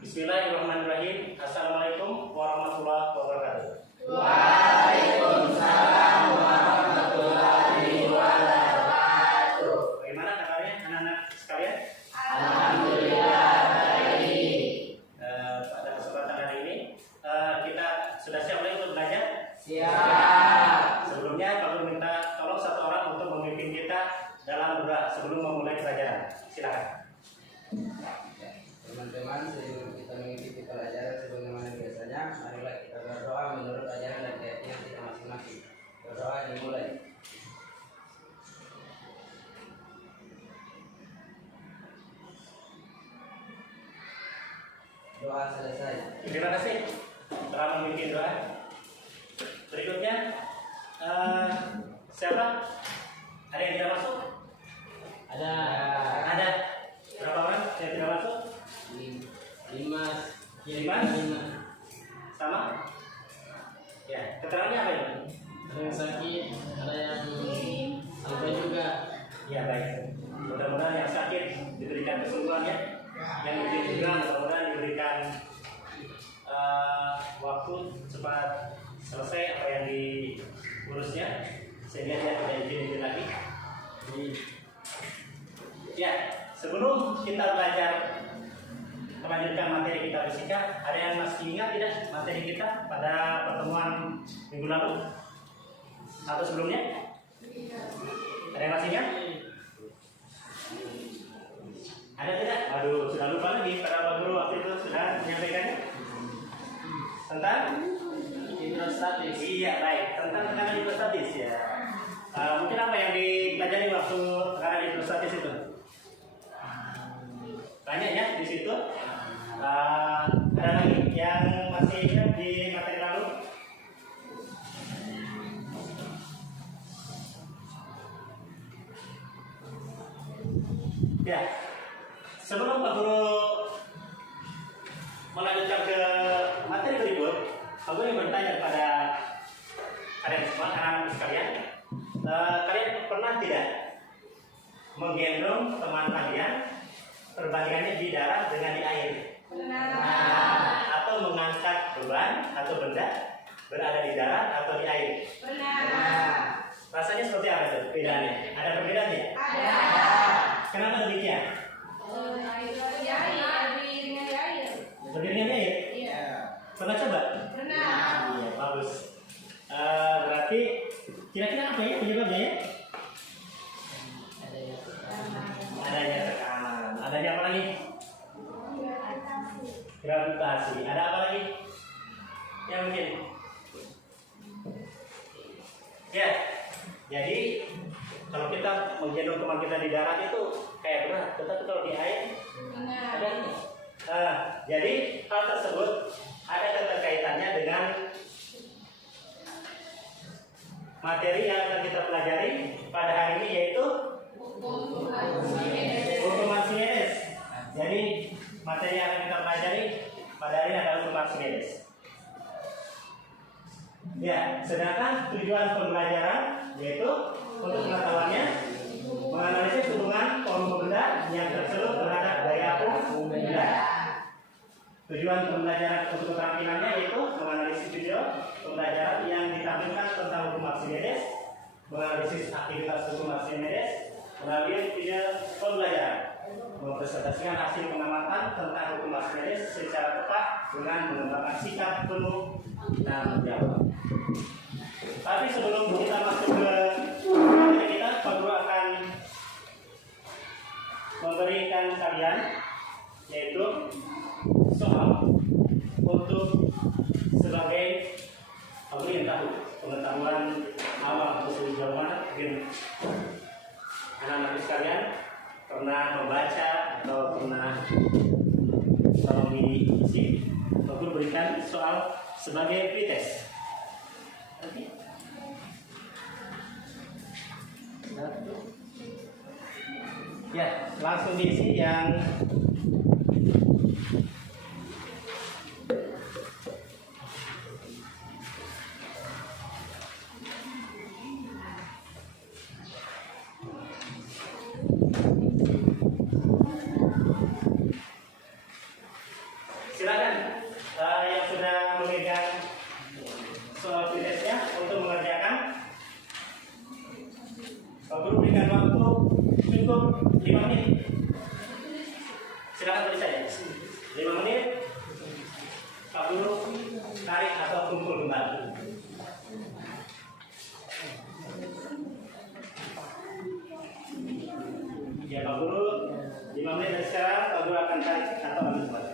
Bismillahirrahmanirrahim. Assalamualaikum warahmatullahi wabarakatuh. Waalaikumsalam warahmatullahi wabarakatuh. Bagaimana kabarnya anak-anak sekalian? Alhamdulillah baik. Pada kesempatan hari ini kita sudah siap lagi untuk belajar? Siap. Sebelumnya Pak Guru minta tolong satu orang untuk memimpin kita dalam doa sebelum memulai pelajaran. Silakan. Teman-teman, sebelum kita mengikuti pelajaran sebagaimana biasanya, marilah kita berdoa menurut ajaran dan keyakinan kita masing-masing. Berdoa dimulai. Doa selesai. Terima kasih telah memimpin doa. Berikutnya siapa? Ada yang tidak masuk? Ada Ada. Berapa orang yang tidak masuk? 5. Sama? Ya, keterangannya apa ini? Ada yang sakit, ada yang lupa juga. Ya, baik. Mudah-mudahan yang sakit diberikan kesembuhan ya. Yang sakit juga mudah-mudahan diberikan waktu cepat selesai apa yang diurusnya sehingga dia tidak izin lagi. Ya, sebelum kita belajar melanjutkan materi kita fisika, ada yang masih ingat tidak materi kita pada pertemuan minggu lalu atau sebelumnya? Ada yang masih ingat? Ada tidak? Aduh, sudah lupa lagi pada Pak Guru waktu itu sudah menyampaikannya tentang hidrostatis. Iya, baik, tentang tekanan hidrostatis ya. Mungkin apa yang dipelajari waktu tekanan hidrostatis itu? Banyak ya di situ. Ada lagi yang masih ingat di materi lalu? Ya, sebelum Pak Guru melanjutkan ke materi berikut, Pak Guru ingin bertanya kepada kalian semua, anak-anak sekalian, kalian pernah tidak menggendong teman kalian perbandingannya di darat dengan di air? Atau mengangkat beban atau benda berada di darat atau di air? Rasanya seperti apa itu perbedaannya? Ada perbedaannya? Ada. Kenapa demikian? Berdirinya di air? Iya. Pernah coba? Pernah. Iya, bagus. Berarti kira-kira apa ya penyebabnya ya? Adanya tekanan. Adanya apa lagi? Gravitasi. Ada apa lagi? Yang mungkin? Ya. Jadi kalau kita menggendong teman kita di darat itu kayak berat, tetapi kalau di air ada ini. Jadi hal tersebut ada keterkaitannya dengan materi yang akan kita pelajari pada hari ini, yaitu hukum Archimedes. Jadi materi yang akan kita pelajari pada hari ini adalah hukum Archimedes. Ya, sedangkan tujuan pembelajaran yaitu untuk pengetahuannya menganalisis hubungan volume benda yang tercelup terhadap daya tarik benda. Tujuan pembelajaran untuk keterampilannya yaitu menganalisis video pembelajaran yang ditampilkan tentang hukum Archimedes, menganalisis aktivitas hukum Archimedes melalui video pembelajaran, mempresentasikan hasil pengamatan tentang hukum Archimedes secara tepat dengan mengembangkan sikap penuh tanggung jawab. Tapi sebelum kita masuk ke materi kita, Pak Guru akan memberikan kalian yaitu soal untuk sebagai yang tahu pengetahuan awal atau sejauh mana mungkin anak-anak sekalian pernah membaca atau pernah tolong diisi. Pak Guru berikan soal sebagai pretest. Ya, langsung diisi yang keras, Pak Guru akan tarik atau ambil kembali.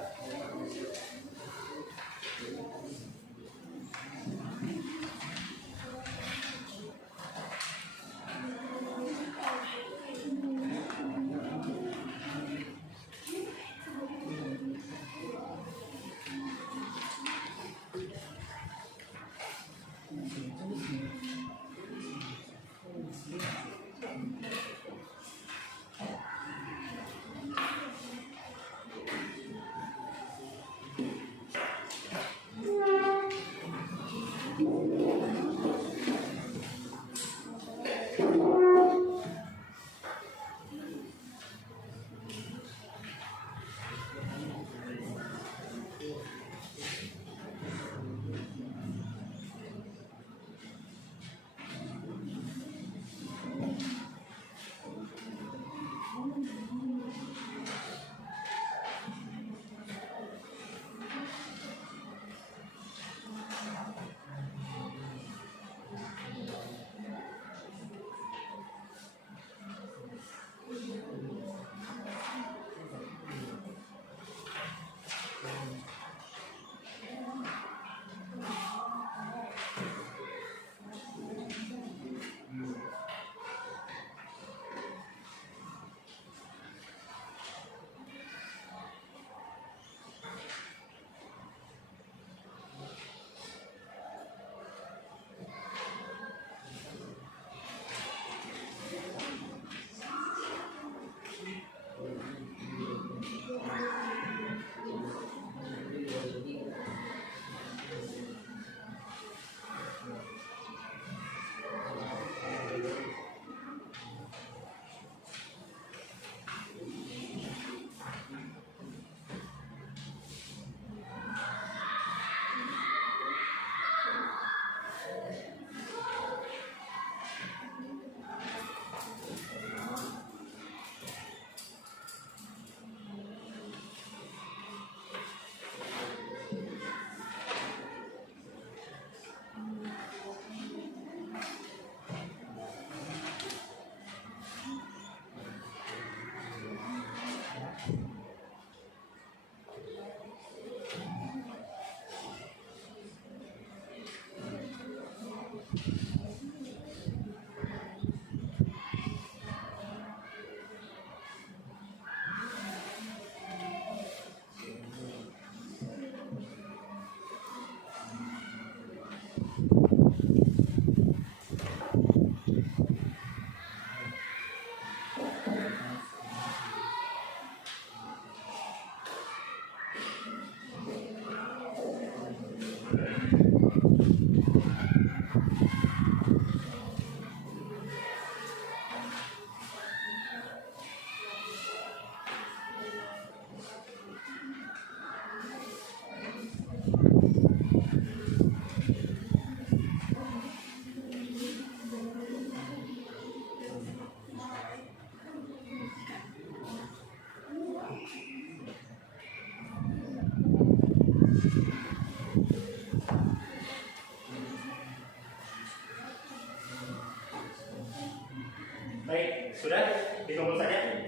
Baik, sudah dikumpul saja.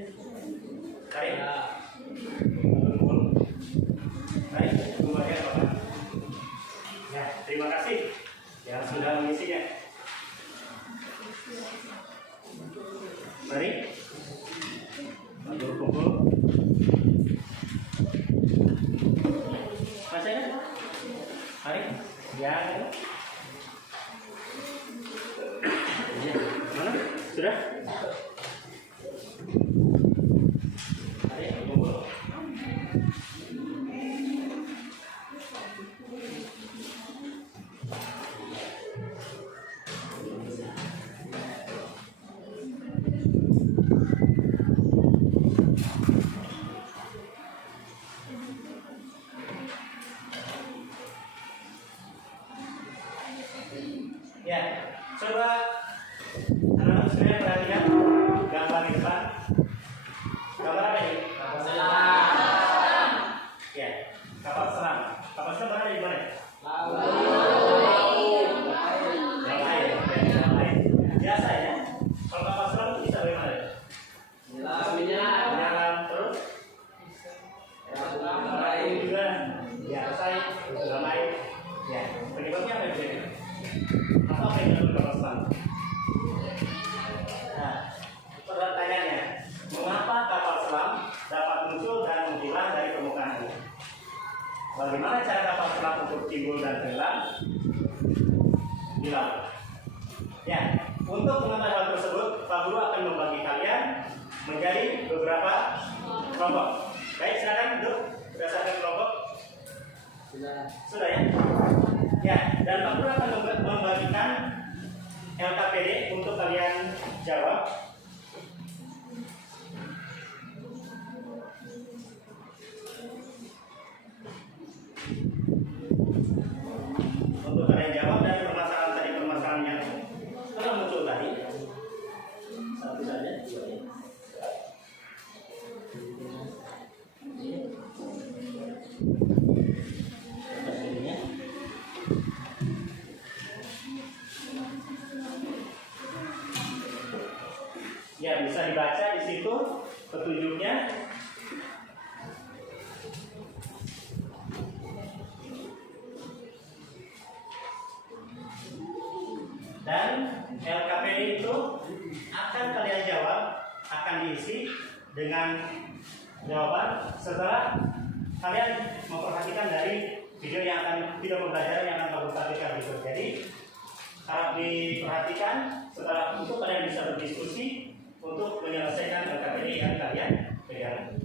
Tarik. Kumpul. Tarik, kumpul ya Bapak. Ya, terima kasih yang sudah mengisinya. Mari. Lalu kumpul. Masih ada? Mari. Ya. Mana? Sudah? Ya, coba anak-anak sekalian perhatikan gambar di depan. Gambar apa ini? Atau apa yang dilakukan kapal selam? Nah, pertanyaannya, mengapa kapal selam dapat muncul dan menghilang dari permukaan air? Bagaimana cara kapal selam untuk timbul dan tenggelam di laut? Ya, untuk mengetahui hal tersebut, Pak Guru akan membagi kalian menjadi beberapa kelompok. Baik, silakan duduk berdasarkan kelompok. Sudah ya? Ya, dan Pak Guru akan membagikan LKPD untuk kalian jawab. Untuk kalian jawab dari permasalahan yang telah muncul tadi. Satu saja, dua ya. Ya, bisa dibaca di situ petunjuknya. Dan LKPD itu akan kalian jawab, akan diisi dengan jawaban setelah kalian memperhatikan dari video pembelajaran yang akan kamu tampilkan itu. Jadi harap diperhatikan setelah untuk kalian bisa berdiskusi untuk menyelesaikan LKPD yang kalian pegang.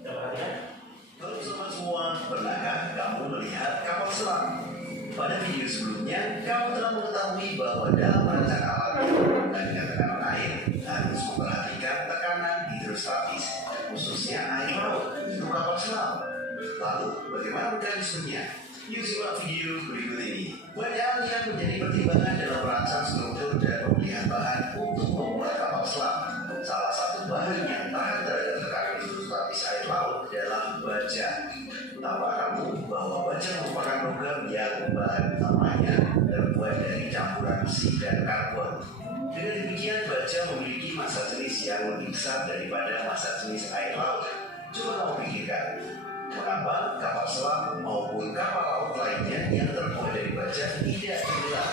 Coba perhatikan. Halo sobat semua, pernahkah kamu melihat kapal selam? Pada video sebelumnya, kamu telah mengetahui bahwa dalam merancang alat yang berhubungan dengan tekanan air harus memperhatikan tekanan hidrostatis, khususnya air laut untuk kapal selam. Lalu, bagaimana mekanismenya? Yuk simak video berikut ini. Banyak hal yang menjadi pertimbangan dalam merancang struktur dan pemilihan bahan untuk membuat kapal selam. Salah satu bahan yang tahan terhadap tekanan hidrostatis air laut adalah baja. Tahukah kamu bahwa baja merupakan logam yang bahan utamanya terbuat dari campuran besi dan karbon. Dengan demikian, baja memiliki massa jenis yang lebih besar daripada massa jenis air laut. Coba kamu pikirkan, mengapa kapal selam maupun kapal laut lainnya yang terbuat dari baja tidak tenggelam?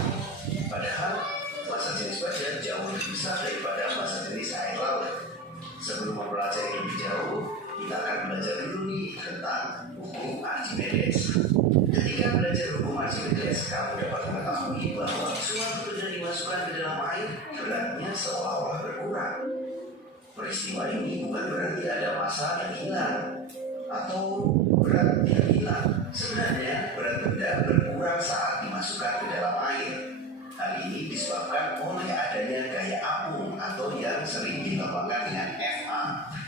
Padahal massa jenis baja jauh lebih besar daripada massa jenis air laut. Sebelum mempelajari lebih jauh, kita akan belajar dulu nih tentang hukum Archimedes. Ketika belajar hukum Archimedes, kamu dapat mengetahui bahwa suatu benda dimasukkan ke dalam air beratnya seolah-olah berkurang. Peristiwa ini bukan berarti ada massa yang hilang atau berat yang hilang. Sebenarnya berat benda berkurang saat dimasukkan ke dalam air. Hal ini disebabkan oleh adanya gaya apung atau yang sering dilambangkan dengan FA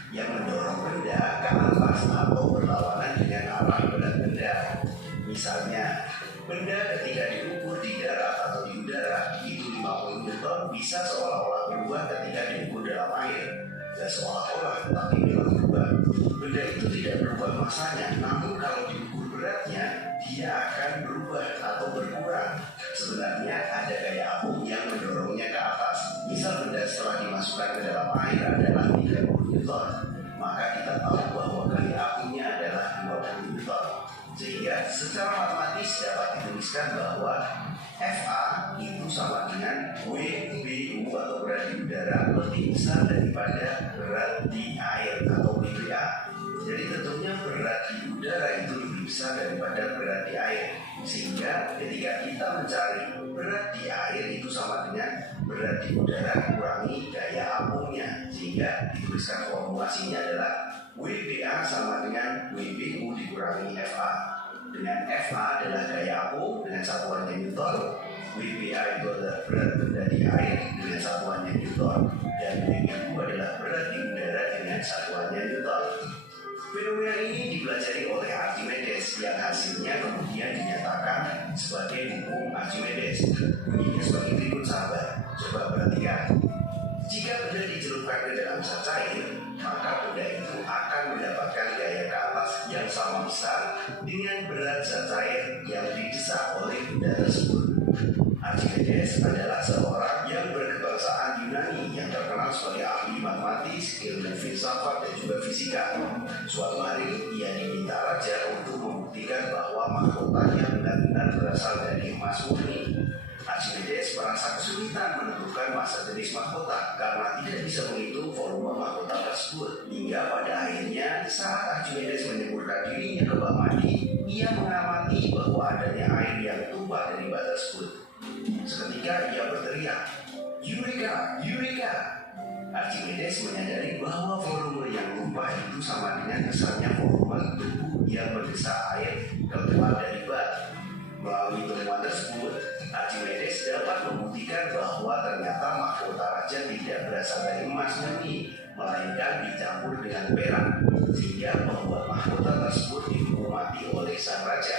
yang mendorong benda ke atas atau berlawanan dengan arah berat benda. Misalnya, benda ketika diukur di darat atau di udara itu 50 Newton bisa seolah-olah berubah ketika diukur dalam air. Dan seolah-olah, tapi memang berubah. Benda itu tidak berubah masanya, namun kalau diukur beratnya, dia akan berubah atau berkurang. Sebenarnya ada gaya apung yang mendorongnya ke atas. Misal benda setelah dimasukkan ke dalam air adalah 30 Newton, maka kita tahu bahwa gaya apungnya adalah 20 Newton. Sehingga secara matematis dapat dituliskan bahwa FA itu sama dengan WBU atau berat di udara lebih besar daripada berat di air atau WBA. Jadi tentunya berat di udara itu lebih besar daripada berat di air. Sehingga ketika kita mencari berat di air itu sama dengan berat di udara kurangi gaya apungnya. Sehingga dituliskan formulasinya adalah WBA sama dengan WBU dikurangi FA. Dengan FA adalah gaya apung dengan satuannya Newton, WBA itu adalah berat benda di air dengan satuannya Newton, dan WBU adalah berat di udara dengan satuannya Newton. Fenomena ini dipelajari oleh Archimedes yang hasilnya kemudian dinyatakan sebagai hukum Archimedes. Bunyinya sebagai berikut sahabat. Coba perhatikan. Jika benda dicelupkan ke dalam zat cair, maka benda itu akan mendapatkan gaya ke atas yang sama besar dengan berat zat cair yang didesak oleh benda tersebut. Archimedes adalah seorang yang berkebangsaan Yunani yang terkenal sebagai ahli matematis, ilmu filsafat, dan juga fisika. Suatu hari ia diminta raja untuk membuktikan membuktikan bahwa mahkotanya benar-benar berasal dari emas murni. Archimedes merasa kesulitan menentukan masa jenis mahkota karena tidak bisa menghitung volume mahkota tersebut. Hingga pada akhirnya saat Archimedes menyemburkan dirinya ke bak mandi, ia mengamati bahwa adanya air yang tumpah dari bak tersebut. Seketika ia berteriak, "Eureka! Eureka!" Archimedes menyadari bahwa volume yang tumpah itu sama dengan besarnya volume tubuh yang berdesah air keluar dari bak. Melalui temuan tersebut, Archimedes dapat membuktikan bahwa ternyata mahkota raja tidak berasal dari emas murni, melainkan dicampur dengan perak, sehingga membuat mahkota tersebut dihukum mati oleh sang raja.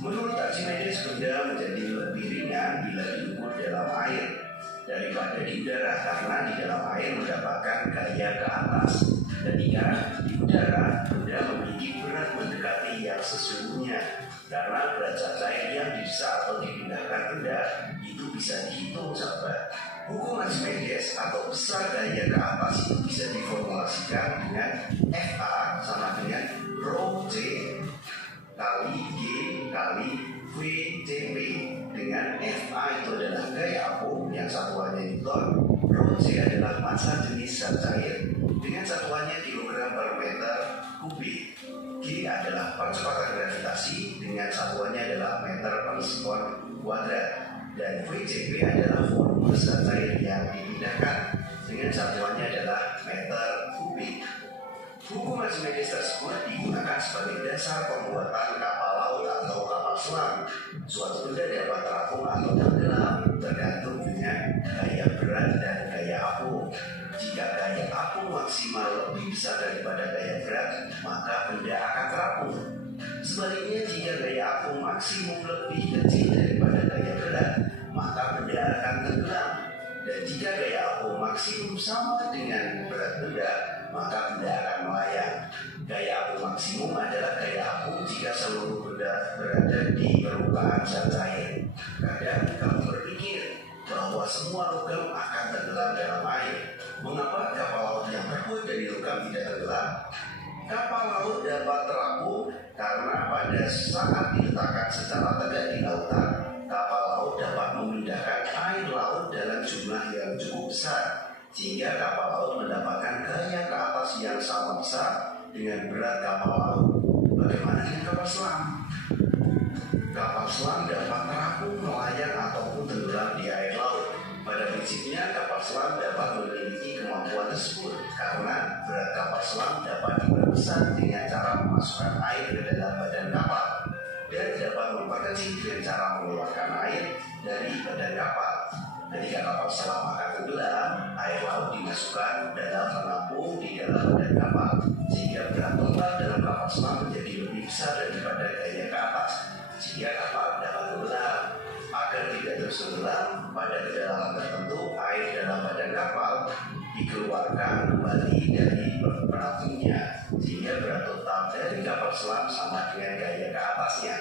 Menurut Archimedes, benda menjadi lebih ringan bila diukur dalam air daripada di udara, karena di dalam air mendapatkan gaya ke atas, dan jika di udara benda memiliki berat mendekati yang sesungguhnya. Karena berat cair yang bisa atau dipindahkan benda itu bisa dihitung, sahabat. Hukum Archimedes atau besar gaya ke atas itu bisa diformulasikan dengan FA sama dengan Rho C kali G kali VCP, dengan FA itu adalah gaya apung yang satuannya Newton, Rho C adalah massa jenis zat cair dengan satuannya kilogram per meter kubik, G adalah percepatan gravitasi dengan satuannya adalah meter per sekon kuadrat, dan VCP adalah volume zat cair yang dipindahkan dengan satuannya adalah meter kubik. Hukum Archimedes tersebut digunakan sebagai dasar pembuatan kapal laut atau kapal selam. Suatu benda dapat terapung atau tenggelam tergantung dengan gaya berat dan gaya apung. Jika gaya apung maksimal lebih besar daripada gaya berat, maka benda akan terapung. Sebaliknya, jika gaya apung maksimum lebih kecil daripada gaya berat, maka benda akan tenggelam. Dan jika gaya apung maksimum sama dengan berat benda, maka benda akan melayang. Gaya apung maksimum adalah gaya apung jika seluruh benda berada di permukaan zat cair. Kadang kamu berpikir bahwa semua logam akan tenggelam dalam air. Mengapa kapal laut yang terbuat dari logam tidak tenggelam? Kapal laut dapat terapung karena pada saat diletakkan secara tegak di lautan, kapal laut dapat memindahkan air laut dalam jumlah yang cukup besar, sehingga kapal laut mendapatkan gaya ke atas yang sama besar dengan berat kapal laut. Bagaimana dengan kapal selam? Kapal selam dapat terapung, melayang ataupun tenggelam di air laut. Pada prinsipnya, kapal selam dapat memiliki kemampuan tersebut karena berat kapal selam dapat diperbesar dengan cara memasukkan air ke dalam badan kapal dan dapat memperkecil dengan cara mengeluarkan air dari badan kapal. Ketika kapal selam akan tenggelam, air laut dimasukkan dalam penampung di dalam badan kapal, sehingga berat total dalam kapal selam menjadi lebih besar daripada gaya ke atas, sehingga kapal dapat tenggelam. Agar tidak terus tenggelam, pada kedalaman tertentu air dalam badan kapal dikeluarkan kembali dari penampungnya, sehingga berat total dari kapal selam sama dengan gaya ke atasnya.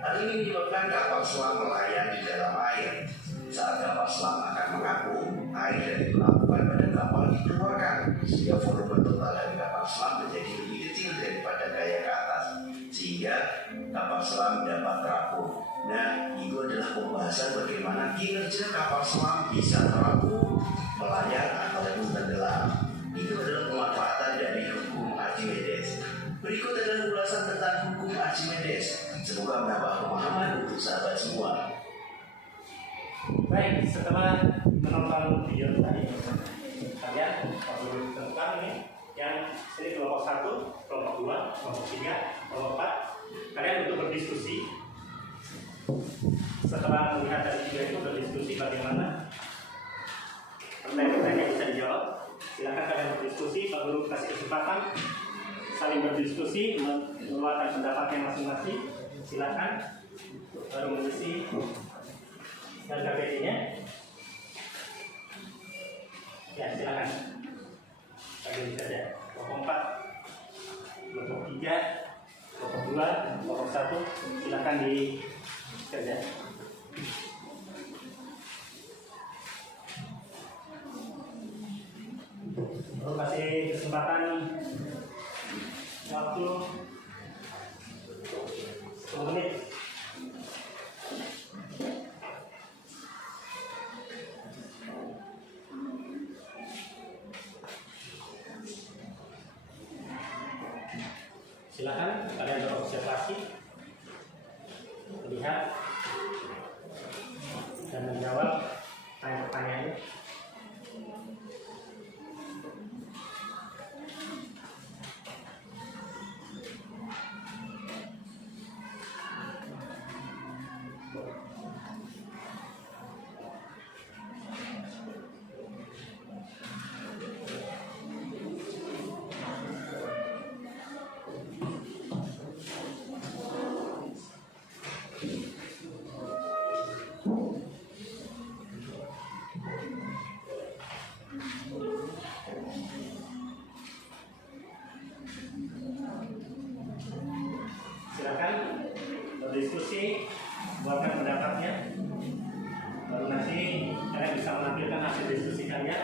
Hal ini menyebabkan kapal selam melayang di dalam air. Saat kapal selam akan mengapung, air dari penampungan badan kapal dikeluarkan, sehingga volume total dari kapal selam menjadi lebih kecil daripada gaya ke atas, sehingga kapal selam dapat terapung. Nah, itu adalah pembahasan bagaimana kinerja kapal selam bisa terapung, melayang ataupun tenggelam. Itu adalah pemanfaatan dari hukum Archimedes. Berikut adalah ulasan tentang hukum Archimedes. Semoga menambah pemahaman untuk sahabat semua. Baik, setelah menonton video tadi, kalian perlu ditemukan ini yang ini kelompok 1, kelompok 2, kelompok 3, kelompok 4. Kalian untuk berdiskusi. Setelah melihat dari video itu berdiskusi bagaimana pertanyaan yang bisa dijawab. Silakan kalian berdiskusi. Pak Guru kasih kesempatan saling berdiskusi, mengeluarkan pendapatnya masing-masing. Silakan baru mengisi dan KBD-nya. Ya, silakan. Bagi saja. Kelompok 4, kelompok 3, kelompok 2, kelompok 1. Silakan kerja. Lalu kasih kesempatan waktu 10 10 menit. Silakan kalian berobservasi, melihat dan menjawab pertanyaannya. Silakan berdiskusi, buatkan pendapatnya, baru nanti kalian bisa menampilkan hasil diskusi kalian.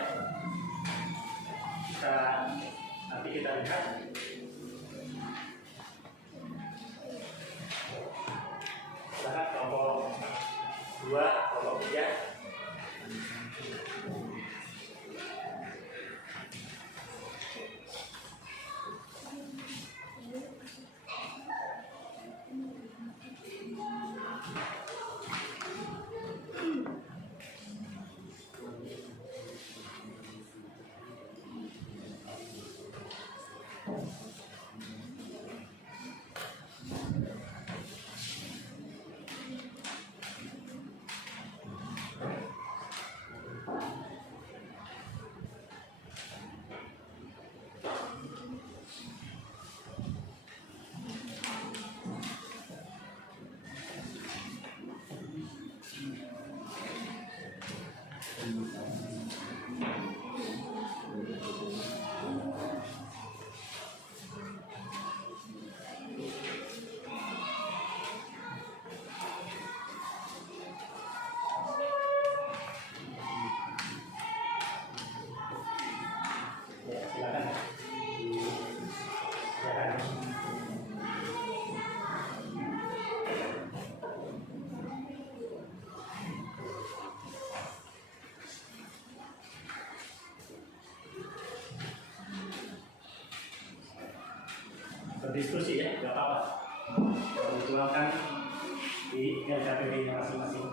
Nanti kita lihat. Silakan kelompok 2, kelompok 3. Berdiskusi ya, nggak apa-apa. Dituangkan di LKPD-nya masing-masing.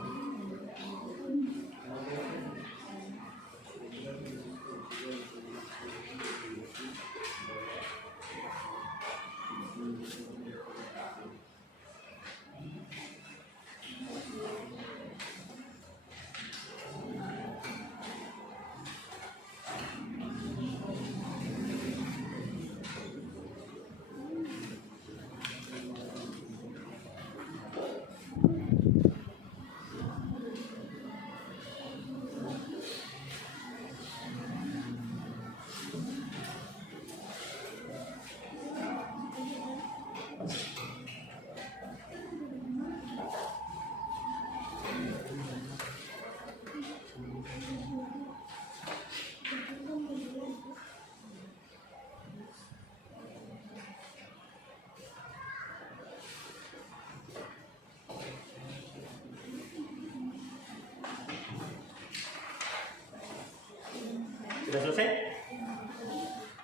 Sudah selesai?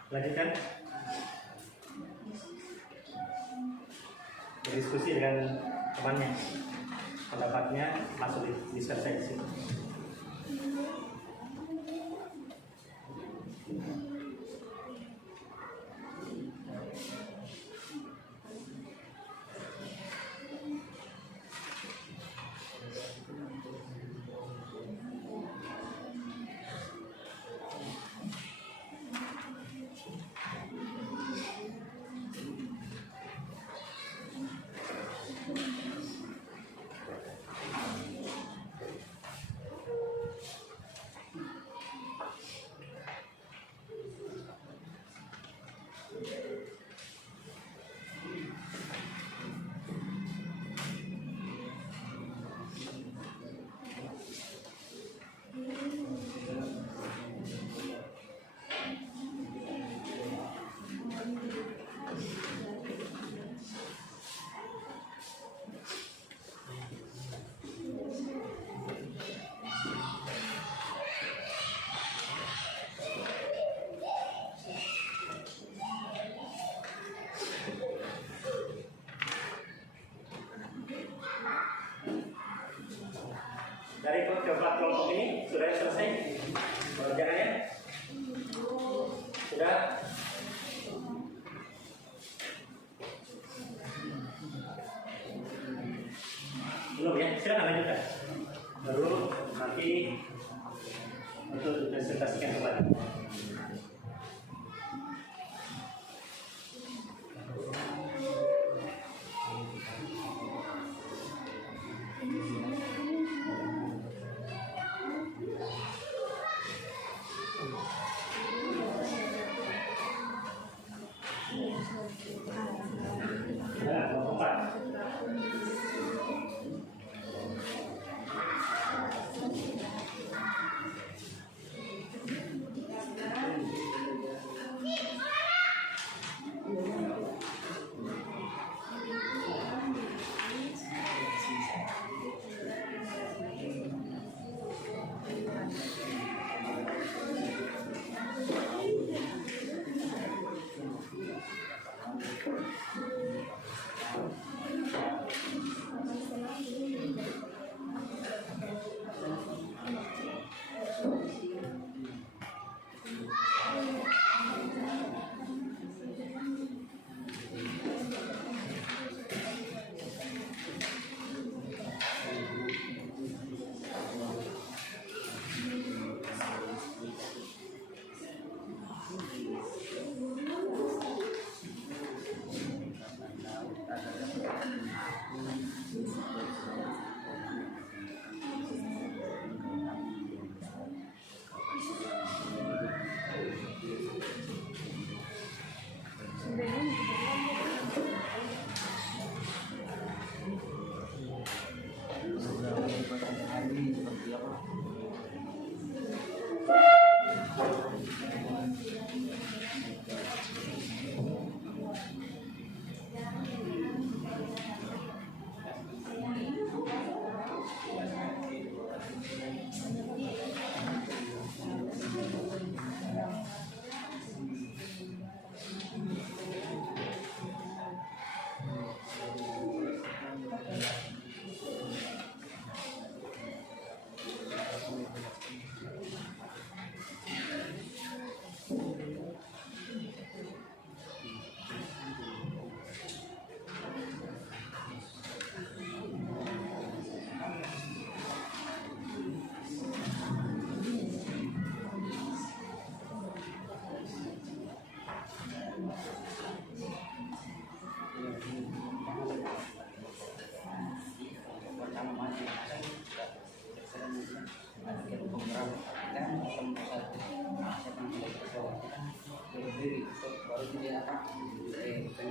Lanjutkan. Berdiskusi dengan temannya. Pendapatnya masuk di selesai di sini. keempat kelompok ini sudah selesai pengerjaannya? Sudah? Belum ya? Silakan lanjutkan. Baru nanti untuk presentasikan kembali.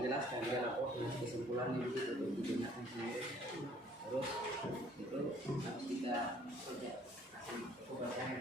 menjelaskan dia lapor kesimpulan itu digunakan sendiri, terus itu harus kita kerja kasih pembacaan.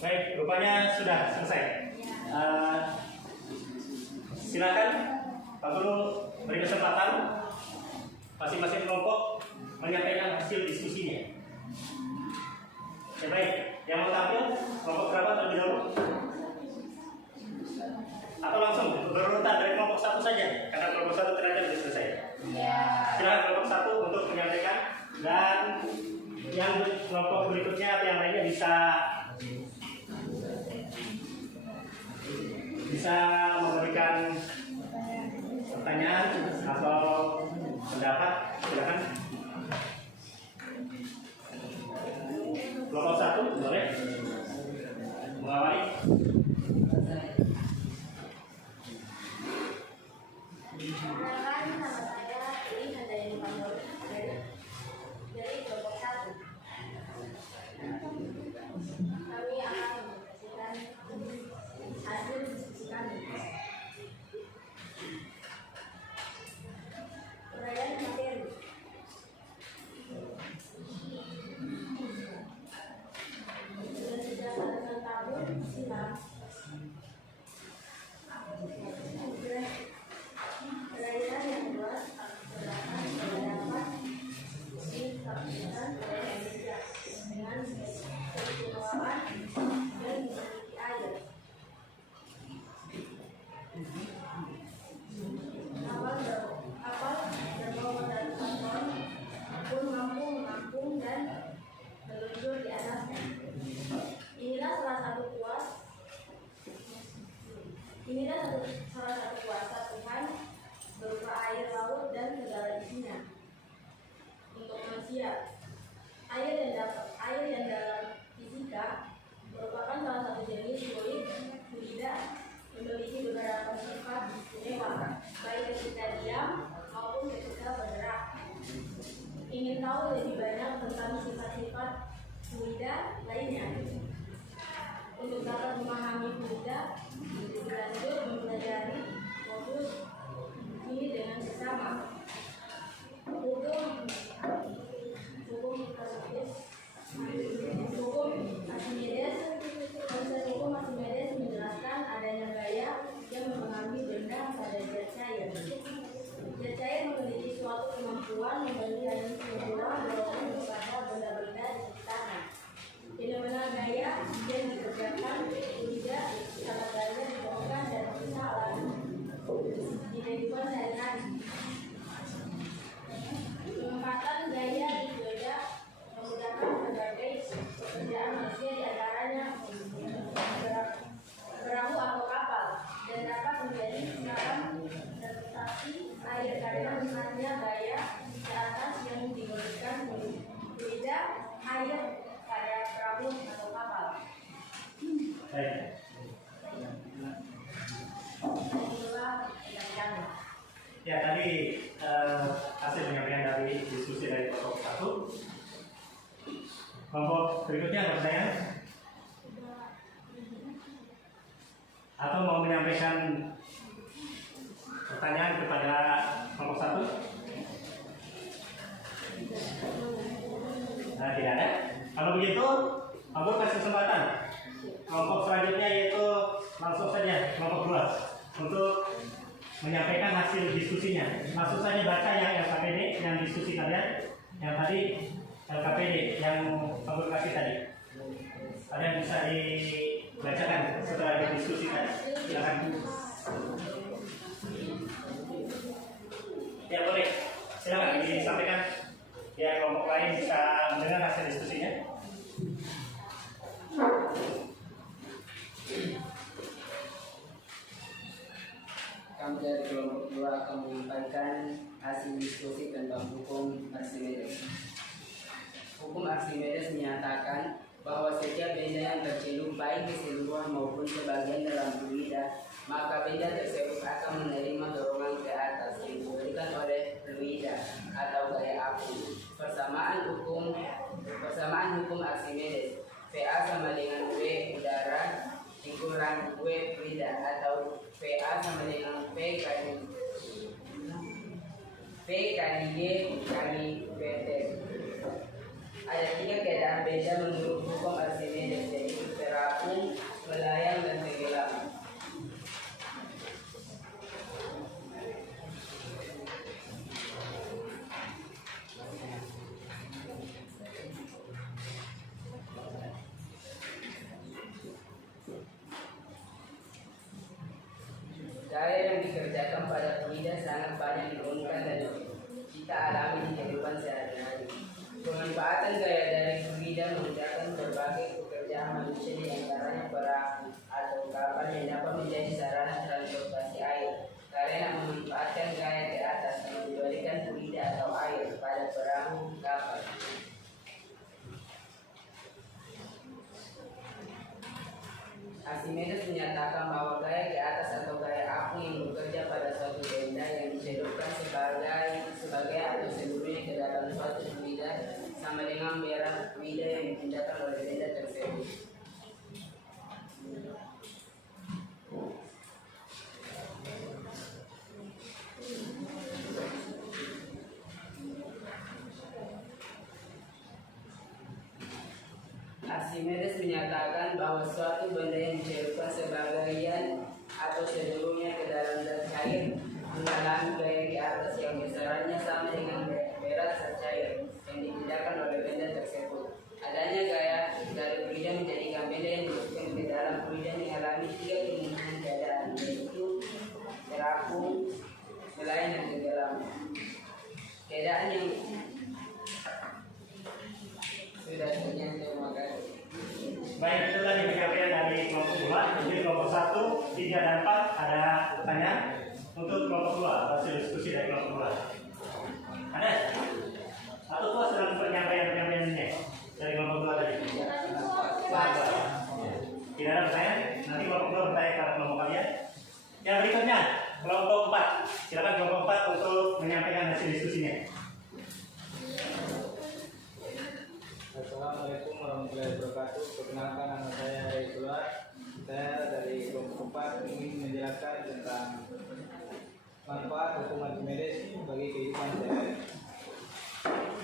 Baik, rupanya sudah selesai. Silakan Pak Guru beri kesempatan masing-masing kelompok menyampaikan hasil diskusinya. Ya baik, yang mau tampil kelompok berapa terlebih dahulu? Atau langsung berurutan dari kelompok 1 saja? Karena kelompok 1 terakhir sudah selesai. Silakan kelompok 1 untuk menyampaikan, dan yang kelompok berikutnya atau yang lainnya bisa memberikan pertanyaan atau pendapat. Silakan. Kelompok 1 boleh mengawali. Perkenalkan, nama saya Ini Handayani Pandor dari kelompok 1. Kami akan mempresentasikan hasil diskusi kami. Uraian materi. Dengan sejak tabur silam. Perayaan yang luas terdapat terdapat disaksikan oleh Indonesia dengan keistimewaan dan memiliki air. Kapal berbobot ratusan ton pun mampu menampung dan meluncur di atasnya. Inilah salah satu kuasa Tuhan berupa air laut dan segala isinya. Untuk manusia, air yang dalam fisika merupakan salah satu jenis fluid memiliki beberapa sifat istimewa, baik ketika diam maupun ketika bergerak. Ingin tahu lebih banyak tentang sifat-sifat fluida lainnya? Untuk dapat memahami fluida, lanjut mempelajari modul ini dengan sesama. Hukum Archimedes. Konsep hukum Archimedes menjelaskan adanya gaya yang mempengaruhi benda pada zat cair. Zat cair memiliki suatu kemampuan memberikan semua dorongan kepada benda-benda di sekitarnya. Fenomena gaya yang dikerjakan tidak sangat banyak ditemukan dan bisa alami di kehidupan sehari-hari. Penempatan gaya di beda memudahkan berbagai pekerjaan manusia, diantaranya perahu atau kapal, dan dapat menjadi sekarang transportasi air karena misalnya gaya di atas yang diberikan beda air pada perahu atau kapal. Ya, tadi hasil penyampaian dari diskusi dari kelompok 1. Kelompok berikutnya ada pertanyaan? Atau mau menyampaikan pertanyaan kepada kelompok 1? Nah, tidak ada. Kalau begitu, aku kasih kesempatan kelompok selanjutnya, yaitu langsung saja kelompok 2 untuk menyampaikan hasil diskusinya. Langsung saja baca yang LKPD, yang diskusi kalian, yang tadi LKPD yang aku kasih tadi. Kalian bisa dibacakan setelah didiskusikan. Silakan. Ya boleh, silakan disampaikan. Ya, kelompok lain bisa mendengar hasil diskusinya. Kami dari kelompok 2 akan menyampaikan hasil diskusi tentang hukum Archimedes. Hukum Archimedes menyatakan bahwa setiap benda yang tercelup baik keseluruhan maupun sebagian dalam fluida, maka benda tersebut akan menerima dorongan ke atas yang diberikan oleh fluida atau gaya api. Persamaan hukum Archimedes, PA sama dengan V udara dikurang V fluida, atau PA sama dengan P kali G kali VT. Ada 3 keadaan beda menurut hukum Archimedes, yaitu terapung, melayang, dan tenggelam. Gaya yang dikerjakan pada fluida sangat banyak ditemukan dan kita alami di kehidupan sehari-hari. Pemanfaatan gaya dari fluida mengerjakan berbagai pekerjaan manusia, di antaranya perahu atau kapal yang dapat menjadi sarana transportasi air. Karena memanfaatkan gaya ke atas memberikan fluida atau air pada perahu kapal. Archimedes menyatakan bahwa gaya ke atas atau gaya apung yang bekerja pada suatu benda yang disedupkan sebagai atau sebelumnya ke dalam suatu fluida sama dengan berat fluida yang dipindahkan oleh benda tersebut. Archimedes menyatakan bahwa suatu benda yang dicelupkan sebagian atau sebelumnya ke dalam zat cair mengalami gaya di atas yang besarannya sama dengan berat zat cair yang dipindahkan oleh benda tersebut. Adanya gaya dari fluida menjadikan benda yang dimasukkan ke dalam fluida mengalami 3 kemungkinan keadaan, yaitu terapung, melayang, dan tenggelam. Keadaan yang sudah ternyata. Baik, itu tadi penyampaian dari kelompok 2. Jadi kelompok 1, 3, dan 4 ada pertanyaan untuk kelompok 2, hasil diskusi dari kelompok 2. Ada? Atau puas dengan penyampaian ini dari kelompok 2 tadi? Tidak ada pertanyaan? Nanti kelompok 2 bertanya kepada kelompok kalian. Yang berikutnya, kelompok 4. Silakan kelompok 4 untuk menyampaikan hasil diskusinya. Assalamualaikum warahmatullahi wabarakatuh. Perkenalkan, nama saya Raisulah. Saya dari kelompok 4 ingin menjelaskan tentang manfaat hukum Archimedes bagi kehidupan sehari-hari.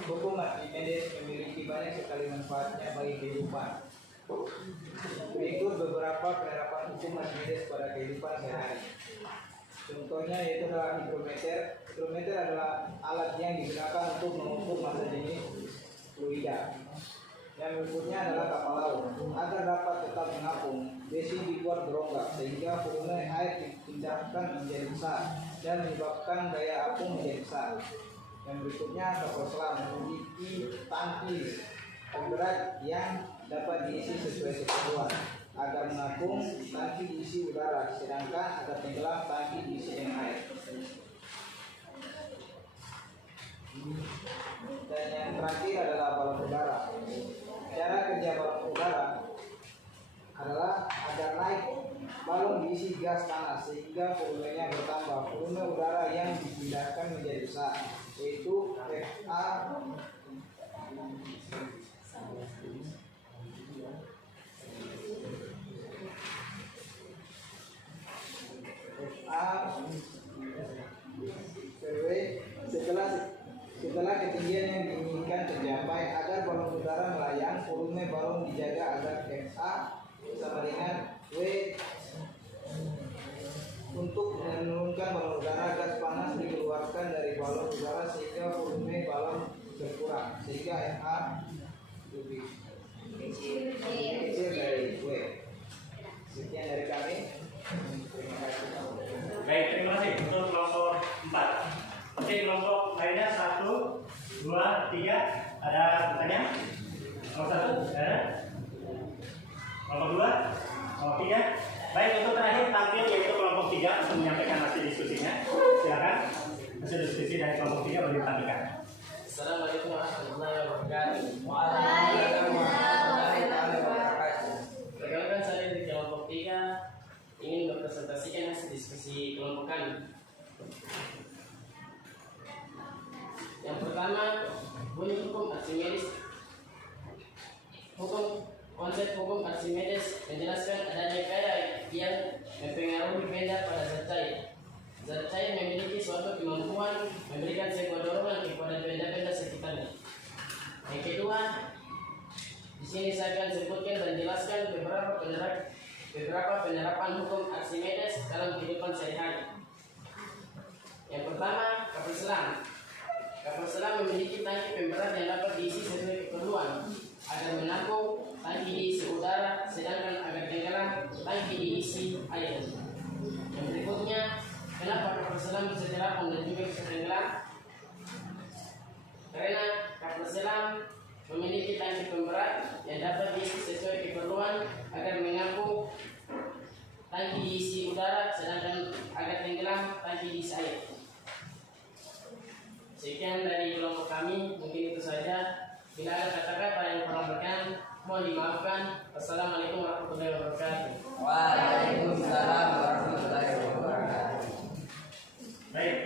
Hukum Archimedes memiliki banyak sekali manfaatnya bagi kehidupan. Berikut beberapa penerapan hukum Archimedes pada kehidupan sehari-hari. Contohnya yaitu adalah hidrometer. Hidrometer adalah alat yang digunakan untuk mengukur massa jenis fluida. Yang berikutnya adalah kapal laut. Agar dapat tetap mengapung, besi dibuat berongga sehingga volume air dipindahkan menjadi besar dan menyebabkan daya apung menjadi besar. Yang berikutnya kapal selam memiliki tangki pemberat yang dapat diisi sesuai keperluan. Agar mengapung, tangki diisi udara, sedangkan agar tenggelam, tangki diisi dengan air. Dan yang terakhir adalah balon udara. Cara kerja balon udara adalah agar naik balon diisi gas panas sehingga volumenya bertambah. Volume udara yang dipindahkan menjadi besar, yaitu FA setelah ketinggian yang diinginkan tercapai. Agar balon udara melayang, volume balon dijaga agar FA sama dengan W. Untuk menurunkan balon udara, gas panas dikeluarkan dari balon udara sehingga volume balon berkurang, sehingga FA lebih kecil dari W. Sekian dari kami. Terima kasih. Baik, terima kasih untuk kelompok 4. Oke, kelompok lainnya 1, 2, 3. Ada pertanyaan? Kelompok 1 ada? Kelompok 2? Kelompok 3? Baik, untuk terakhir tampil yaitu kelompok 3 untuk menyampaikan hasil diskusinya. Silakan hasil diskusi dari kelompok 3 boleh ditampilkan. Assalamualaikum warahmatullahi wabarakatuh. Waalaikumsalam warahmatullahi wabarakatuh. Perkenalkan, saya dari kelompok 3 ingin mempresentasikan hasil diskusi kelompok kami. Yang pertama, bunyi hukum Archimedes. Konsep hukum Archimedes menjelaskan adanya gaya yang mempengaruhi benda pada zat cair. Zat cair memiliki suatu kemampuan memberikan sebuah dorongan kepada benda-benda sekitarnya. Yang kedua, di sini saya akan sebutkan dan jelaskan beberapa penerapan hukum Archimedes dalam kehidupan sehari-hari. Yang pertama, kapal selam. Kapal selam memiliki tangki pemberat yang dapat diisi sesuai keperluan. Agar menampung, tangki diisi udara, sedangkan agar tenggelam, tangki diisi air. Yang berikutnya, bisa tenggelam karena kapal selam memiliki tangki pemberat yang dapat diisi sesuai keperluan agar mengangkut tangki diisi udara, sedangkan agar tenggelam tangki diisi air. Sekian dari kelompok kami, mungkin itu saja. Bila ada kata-kata yang kurang berkenan, mohon dimaafkan. Assalamualaikum warahmatullahi wabarakatuh. Waalaikumsalam warahmatullahi wabarakatuh. Baik,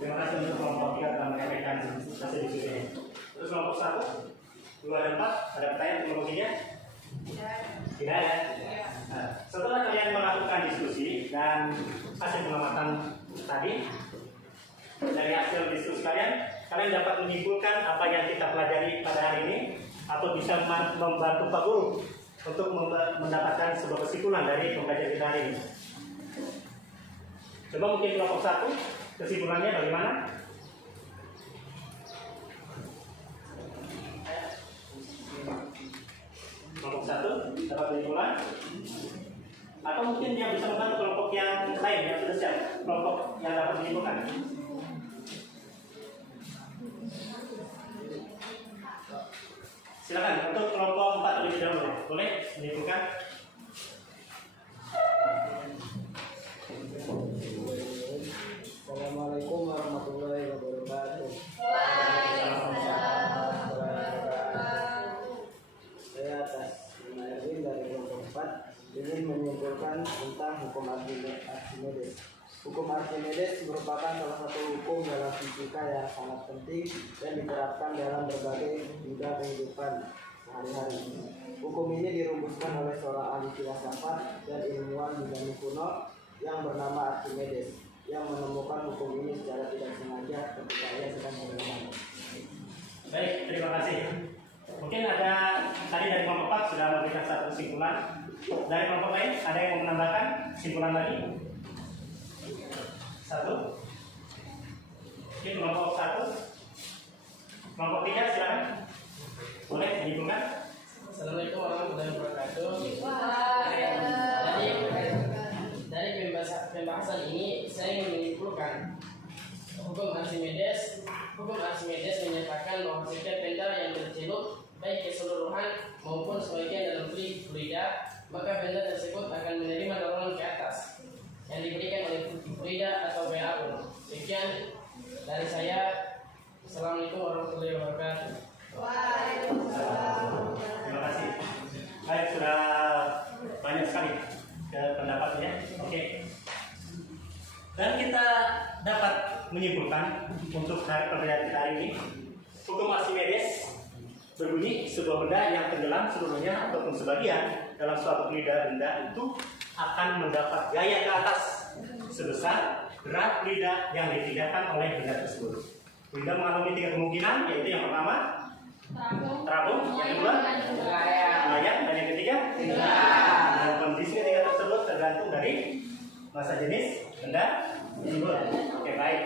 terima kasih untuk kelompok 3 telah menyampaikan hasil diskusinya. Terus kelompok 1, 2, dan 4, ada pertanyaan teknologinya? Tidak ada. Nah, setelah kalian melakukan diskusi dan hasil pengamatan tadi, dari hasil diskusi kalian dapat menyimpulkan apa yang kita pelajari pada hari ini, atau bisa membantu Pak Guru untuk mendapatkan sebuah kesimpulan dari pembelajaran kita hari ini. Coba mungkin kelompok 1, kesimpulannya bagaimana? Kelompok 1 dapat kesimpulan, atau mungkin yang bisa membantu kelompok yang lain yang sudah siap, kelompok yang dapat menyimpulkan. Silakan untuk kelompok 4 lebih dahulu, boleh menyimpulkan. Assalamualaikum warahmatullahi wabarakatuh. Saya atas nama Erwin dari kelompok 4 ingin menyimpulkan tentang hukum Archimedes. Hukum Archimedes merupakan salah satu hukum dalam fisika yang sangat penting dan diterapkan dalam berbagai bidang kehidupan sehari-hari. Hukum ini dirumuskan oleh seorang ahli filsafat dan ilmuwan Yunani kuno yang bernama Archimedes, yang menemukan hukum ini secara tidak sengaja ketika ia sedang berenang. Baik, terima kasih. Mungkin ada tadi dari kelompok 4 sudah memberikan satu kesimpulan. Dari kelompok lain ada yang mau menambahkan kesimpulan lagi? Satu. Oke, kelompok 1. Kelompok 3 silakan. Boleh menyimpulkan. Assalamualaikum warahmatullahi wabarakatuh. Dari pembahasan ini saya ingin menyimpulkan hukum Archimedes. Hukum Archimedes menyatakan bahwa setiap benda yang bercelup baik keseluruhan maupun sebagian dalam fluida, maka benda tersebut akan menerima dorongan ke atas yang diberikan oleh fluida atau benda apung. Sekian dari saya. Assalamualaikum warahmatullahi wabarakatuh. Terima kasih. Baik, sudah banyak sekali pendapatnya. Oke. Dan kita dapat menyimpulkan untuk pembelajaran kita hari ini, hukum Archimedes berbunyi sebuah benda yang tenggelam seluruhnya ataupun sebagian dalam suatu fluida benda itu akan mendapat gaya ke atas sebesar berat fluida yang dipindahkan oleh benda tersebut. Fluida mengalami 3 kemungkinan, yaitu yang pertama terapung, yang kedua melayang, dan yang ketiga dan kondisi ketiga tersebut tergantung dari massa jenis benda tersebut. Oke, baik.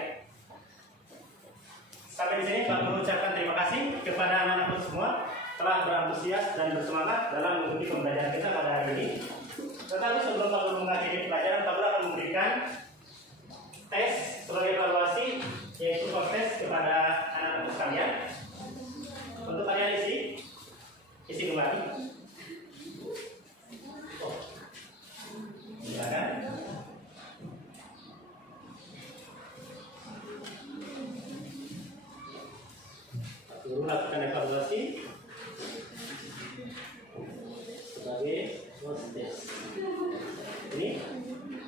Sampai di sini Pak mengucapkan terima kasih kepada anak-anak semua telah berantusias dan bersemangat dalam mengikuti pembelajaran kita pada hari ini. Tetapi sebelum Pak Guru mengakhiri pelajaran, Pak Guru akan memberikan tes sebagai evaluasi, yaitu tes kepada anak-anak sekalian. Untuk kalian isi kembali. Silakan. Guru lakukan evaluasi sebagai tes. Ini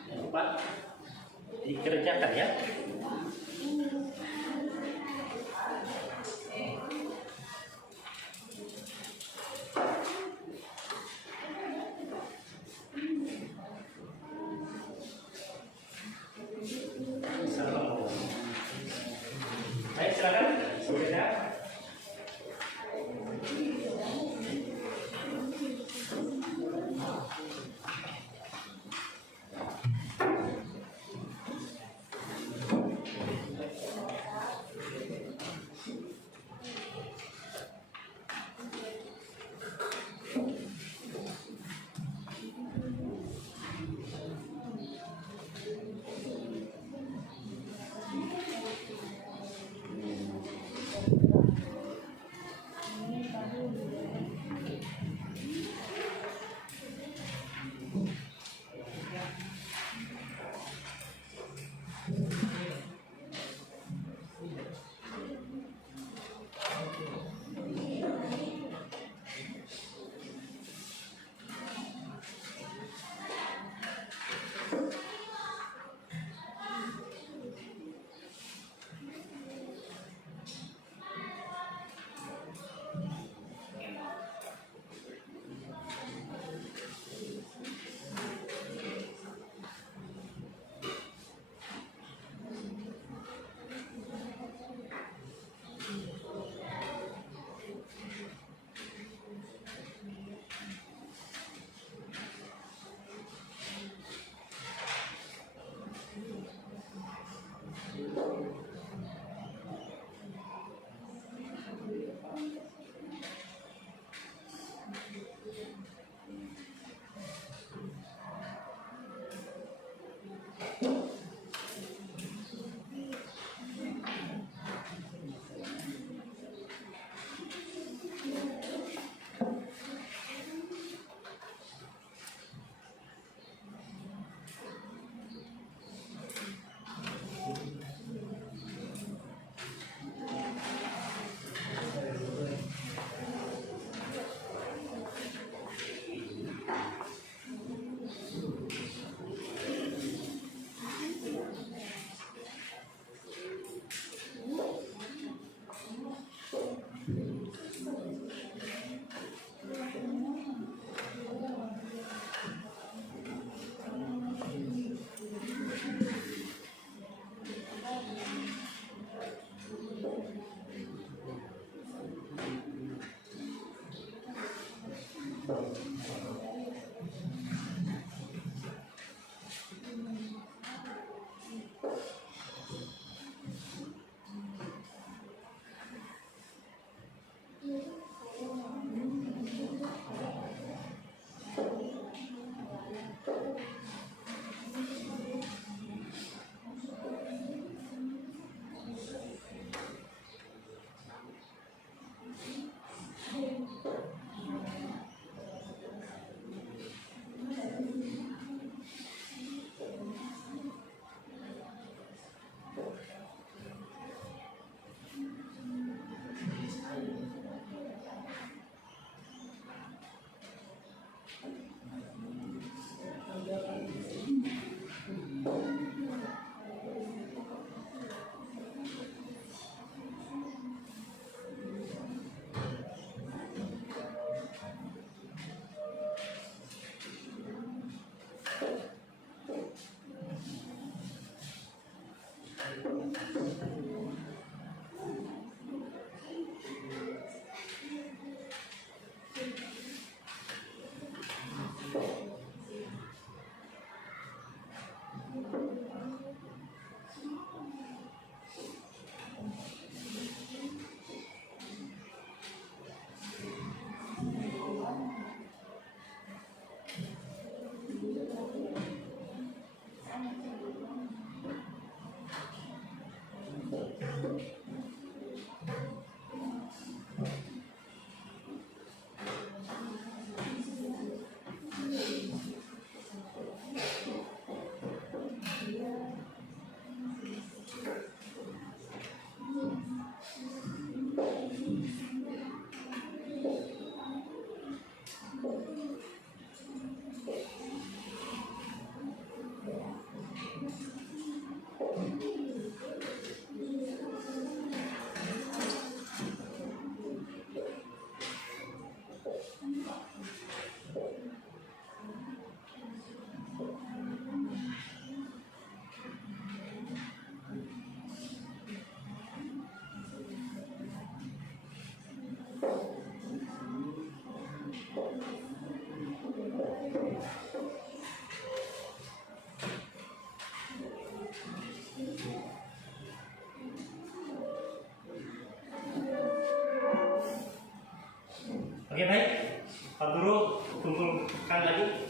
yang 4 dikerjakan ya. Baik, silakan. Berbeda.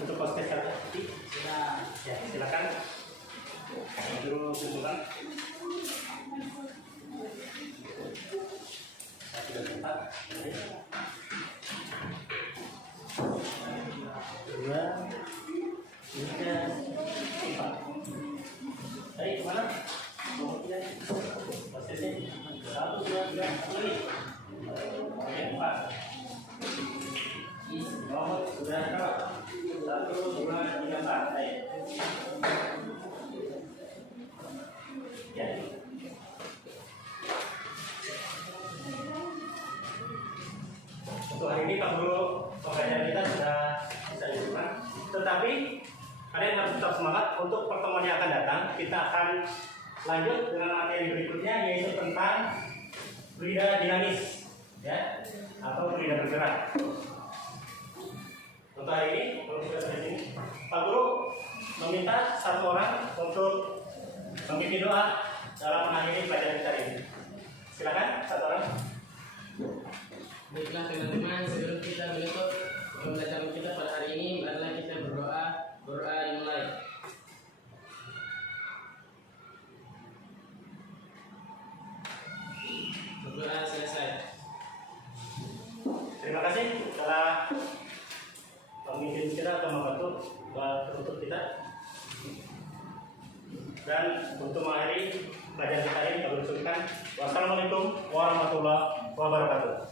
untuk proses sertifikasi. Ya, silakan. Terus tunjukkan. Sudah tempat. Dua, tiga, empat. Baik, kemana? Prosesnya 1, 2, 3, 4 lagi. Oke, 4. Nomor sudah berapa? 1, 2, 3, 4. Baik. Ya. Untuk hari ini Pak Guru pembelajaran kita sudah bisa dilakukan. Tetapi kalian harus tetap semangat untuk pertemuan yang akan datang. Kita akan lanjut dengan materi berikutnya, yaitu tentang fluida dinamis, ya, atau fluida bergerak. Untuk hari ini, kalau sudah di sini, Pak Guru meminta satu orang untuk memimpin doa dalam mengakhiri pelajaran kita ini. Silakan satu orang. Baiklah teman-teman, sebelum kita menutup pembelajaran kita pada hari ini, marilah kita berdoa. Berdoa dimulai. Berdoa selesai. Terima kasih telah pemimpin kita atau membantu penutup kita. Dan untuk mengakhiri pelajaran kita ini, kami usulkan wassalamualaikum warahmatullahi wabarakatuh.